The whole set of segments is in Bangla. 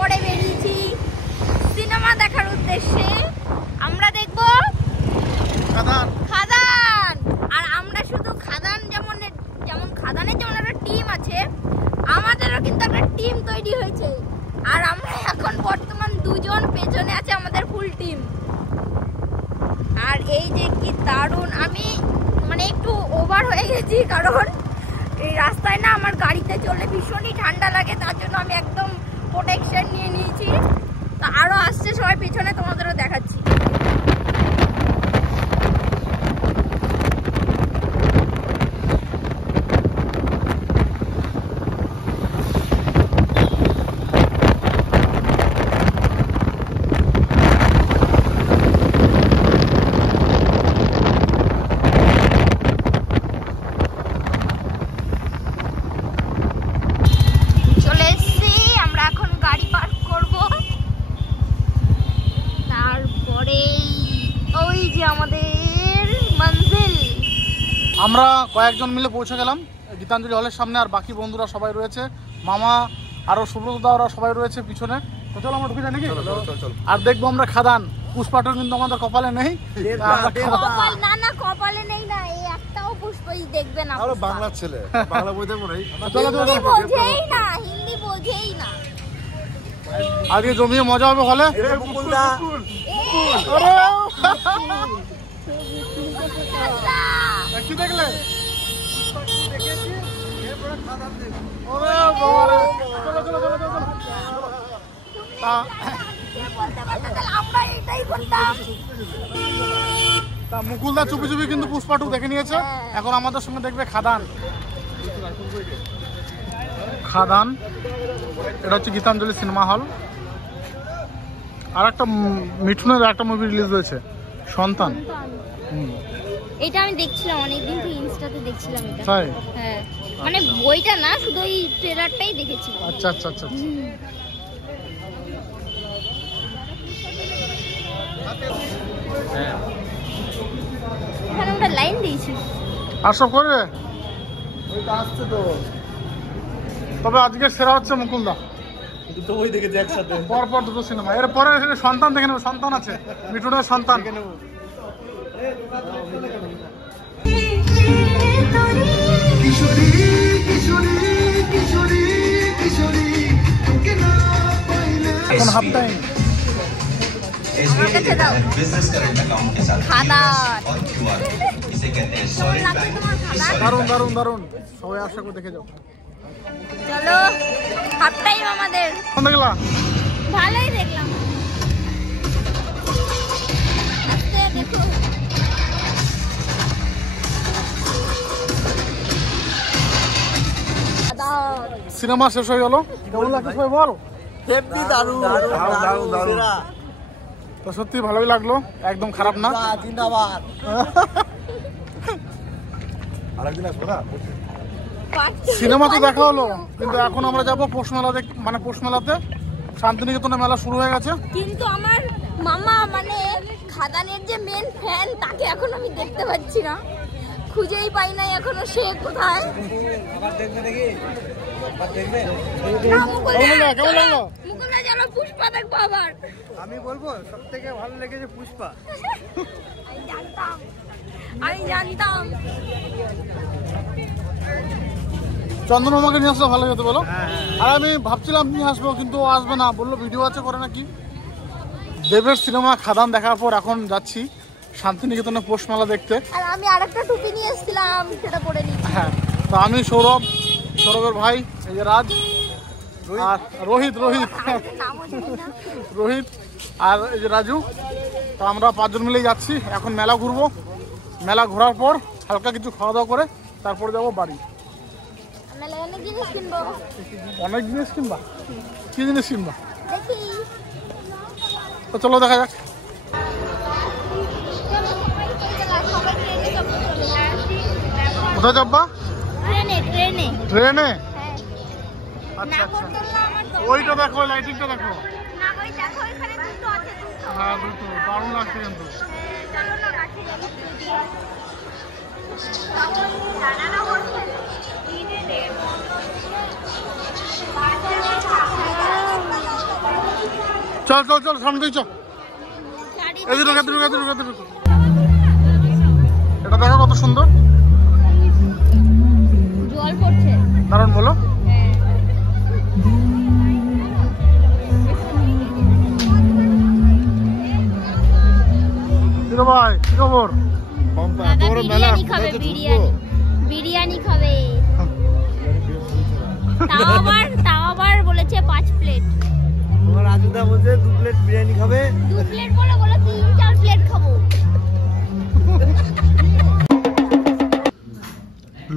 পরে বেরিয়েছি সিনেমা দেখার উদ্দেশ্যে। আমরা দেখবো খাদান। আর আমরা শুধু খাদান যেমন খাদানের যেমন একটা টিম আছে, আমাদেরও কিন্তু একটা টিম তৈরি হয়েছে। আর আমরা এখন বর্তমান দুজন, পেছনে আছে আমাদের ফুল টিম। আর এই যে কি দারুণ, আমি মানে একটু ওভার হয়ে গেছি, কারণ এই রাস্তায় না আমার গাড়িতে চললে ভীষণই ঠান্ডা লাগে, তার জন্য আমি একদম প্রোটেকশন নিয়ে নিয়েছি। তা আরো আসছে সবাই পিছনে, তোমাদেরও দেখাচ্ছি। আমরা কয়েকজন মিলে পৌঁছে গেলাম গীতাঞ্জলি হলের সামনে, আর বাকি বন্ধুরা সবাই রয়েছে, মামা আরো সুব্রতদা ওরা সবাই রয়েছে পিছনে। তো চলো আমরা ঢুকে যাই নাকি? আর দেখবো আমরা খাদান। পুষ্পাটন কিন্তু আমাদের কপালে নেই। না কপালে নেই না, এই একটাও পুষ্পই দেখবে না। আমরা বাংলার ছেলে, বাংলা বই দেখবো নাই। হিন্দি বোঝেই না, হিন্দি বোঝেই না। আজকে জমিয়ে মজা হবে হলে। কি দেখলে? মুকুলদা চুপি চুপি কিন্তু পুষ্পাটু দেখে নিয়েছে, এখন আমাদের সঙ্গে দেখবে খাদান। খাদান এটা হচ্ছে গীতাঞ্জলি সিনেমা হল। আর একটা মিঠুনের একটা মুভি রিলিজ হয়েছে, সন্তান। এটা আমি দেখছিলাম অনেকদিন থেকে, ইনস্টাতে দেখছিলাম এটা। তাই? হ্যাঁ, মানে বইটা না, শুধু এই ট্রেলারটাই দেখেছি। আচ্ছা আচ্ছা আচ্ছা। এখানে আমরা লাইন দিয়েছি। আর সব করবে? আসছে তো। তবে আজকে সেরা হচ্ছে মুকুলদা। দুটো বই দেখেছি একসাথে, পরপর দুটো সিনেমা। এরপরে সন্তান দেখে নেবো, সন্তান আছে, মিঠুনের সন্তান। এখন হাফ টাইম। দারুন দারুন দারুন, সবাই আশা করে দেখে যাও। চলো হাফ টাইম আমাদের। কোন দেখলা? ভালোই দেখলাম। দেখো সিনেমা শেষ হয়ে গেল, কেমন লাগছে সবাই বল? তো সত্যি ভালোই লাগলো, একদম খারাপ না। জিন্দাবাদ। আরেকদিন আসবো না? সিনেমা তো দেখা হলো, কিন্তু এখন আমরা যাবো পৌষ মেলা দেখতে, মানে পৌষ মেলাতে। শান্তিনিকেতনে মেলা শুরু হয়ে গেছে। কিন্তু আমার মামা মানে খাদানের যে মেন ফ্যান, তাকে এখন আমি দেখতে পাচ্ছি না, খুঁজেই পাই নাই এখনো, সে কোথায়? পুষ্পা দেখবো আবার। আমি বলবো সব থেকে ভালো লেগেছে পুষ্পা। আমি জানতাম। চন্দন মামাকে নিয়ে আসলে ভালো হতো বলো। আর আমি ভাবছিলাম নিয়ে আসবো, কিন্তু ও আসবে না, বললো ভিডিও আছে করে নাকি। দেবের সিনেমা খাদান দেখার পর এখন যাচ্ছি শান্তিনিকেতনে পৌষ মেলা দেখতে। আর আমি আরেকটা টুপি নিয়ে এসেছিলাম, সেটা পরে নিচ্ছি। হ্যাঁ, তো আমি সৌরভ, সৌরভের ভাই এই যে রাজ, আর রোহিত রোহিত আর এই যে রাজু। তো আমরা 5 জন মিলেই যাচ্ছি এখন মেলা ঘুরবো। মেলা ঘোরার পর হালকা কিছু খাওয়া দাওয়া করে তারপরে যাবো বাড়ি। অনেক জিনিস কিনবা? কি জিনিস কিনবা? তো চলো দেখা যাক। কোথায় যাবা? ট্রেনে? আচ্ছা আচ্ছা, ওইটা দেখো, লাইটিংটা দেখো। হ্যাঁ দুটো দারুণ লাগছে কিন্তু। চল চল চল সামনে চল। এদিকে এটা দেখো কত সুন্দর জল পড়ছে, দারুণ বলো। ভাই কি খবর? বিরিয়ানি খাবে, বিরিয়ানি খাবে। তাও আবার বলেছে 5 প্লেট। তোমার রাজুদা বলছে 2 প্লেট বিরিয়ানি খাবে। 2 প্লেট বলে 3-4 প্লেট খাবো।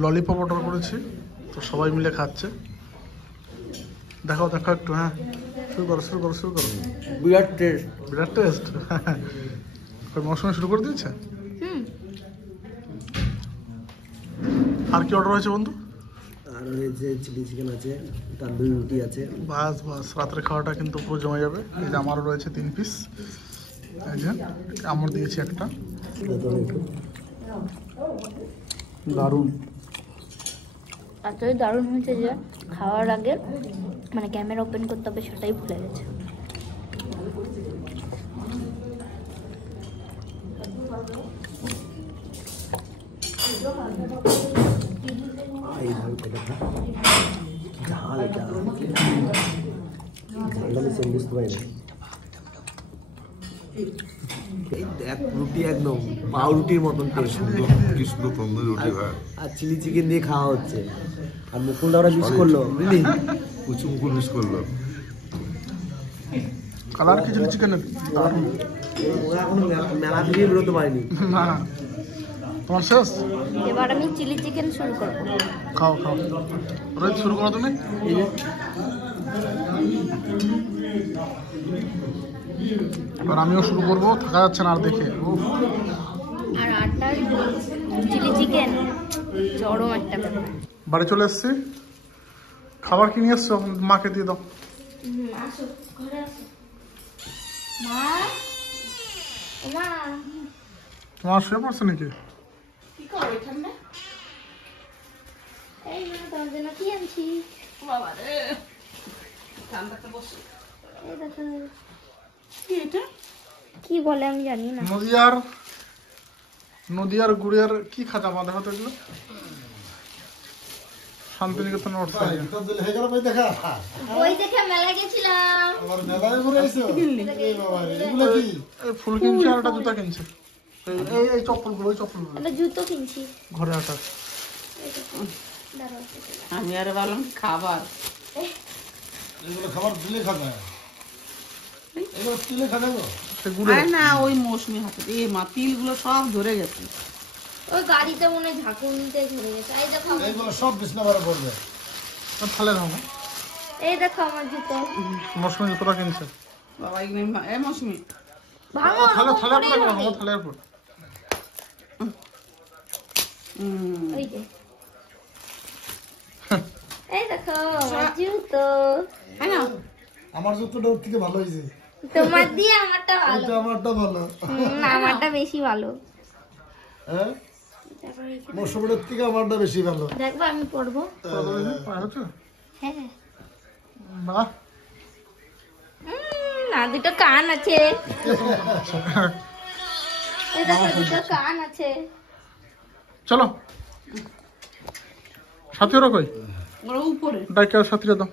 ললিপপ অর্ডার করেছি, তো সবাই মিলে খাচ্ছে। দেখাও দেখো একটু। হ্যাঁ শুরু করো। বিরাট টেস্ট। বিরাট টেস্ট। মৌসুমে শুরু করে দিয়েছে। আর কি অর্ডার হয়েছে বন্ধু? আর হয়েছে চিলি চিকেন আছে, তন্দুরি রুটি আছে। বাস রাতের খাওয়াটা কিন্তু পুরো জমে যাবে। এই যে আমারও রয়েছে 3 পিস, এই যে আমার দিয়েছি একটা। দারুণ, এতই দারুণ হয়েছে যে খাওয়ার আগে মানে ক্যামেরা ওপেন করতে হবে সেটাই ভুলে গেছে। রুটি একদম পাউরুটির মতন টেস্ট। আর চিলি চিকেন দিয়ে খাওয়া হচ্ছে। আর মুকুলটা ওরা মিস করলো, বুঝলি? মুকুল মিস করলো। কালার কি চিলি চিকেনের দারুণ। ওরা এখনো মেলা থেকে বেরোতে পারেনি। না তোমার শেষ? এবার আমি চিলি চিকেন শুরু করবো। খাও রোহিত শুরু করো তুমি। এবার আমিও শুরু করবো, থাকা যাচ্ছে না আর দেখে। আর আটার চিলি চিকেন চরম একটা ব্যাপার। বাড়ি চলে এসছি, খাবার কি নিয়ে এসছো? মাকে দিয়ে দাও। আসো ঘরে আসো। মা তোমার শুয়ে পড়ছে নাকি? কি করো ঠান্ডা? এই মা তোমার জন্য কি আনছি? বাবা রে ঠান্ডাতে বসে। এই দেখো কি এটা কি বলে আমি জানি না। নদিয়ার গুড়ের কি খাজা মা দেখো তো এগুলো। শান্তিনিকেতন ওই দেখে মেলা গেছিলাম। ফুল কিনছে আর একটা জুতা কিনছে। এই চপ্পলগুলো, ওই চপ্পলগুলো একটা জুতো কিনছি ঘরে আটা। আমি আর বললাম খাবার, এগুলো খাবার দিলে খাবে, এগুলো তিলে খাবে গো। না ওই মৌসুমি হাতে এই মা তিলগুলো সব ধরে গেছে। ওই গাড়িতে মনে ঝাঁকুনিতে ধরে গেছে। এই দেখো এইগুলো সব বিছনা ভরে পড়বে। তাহলে নাও না। এই দেখো আমার জুতো। মৌসুমি জুতোটা কিনছে বাবা এখানে এই মৌসুমি ভাঙো থালের উপর। ওই যে এই দেখো আমার জুতো। আমার জুতোটা ওর থেকে ভালো হয়েছে। তোমার দিয়ে আমারটা ভালো। আমারটা ভালো। আমারটা বেশি ভালো। হ্যাঁ মৌসুমির থেকে আমারটা বেশি ভালো। দেখবো আমি পরবো। হ্যাঁ বাহ, না দুটো কান আছে। এই দেখো দুটো কান আছে। চলো সাথী ওরা কই? ওরা উপরে ডাইকার সাথীরা দাও।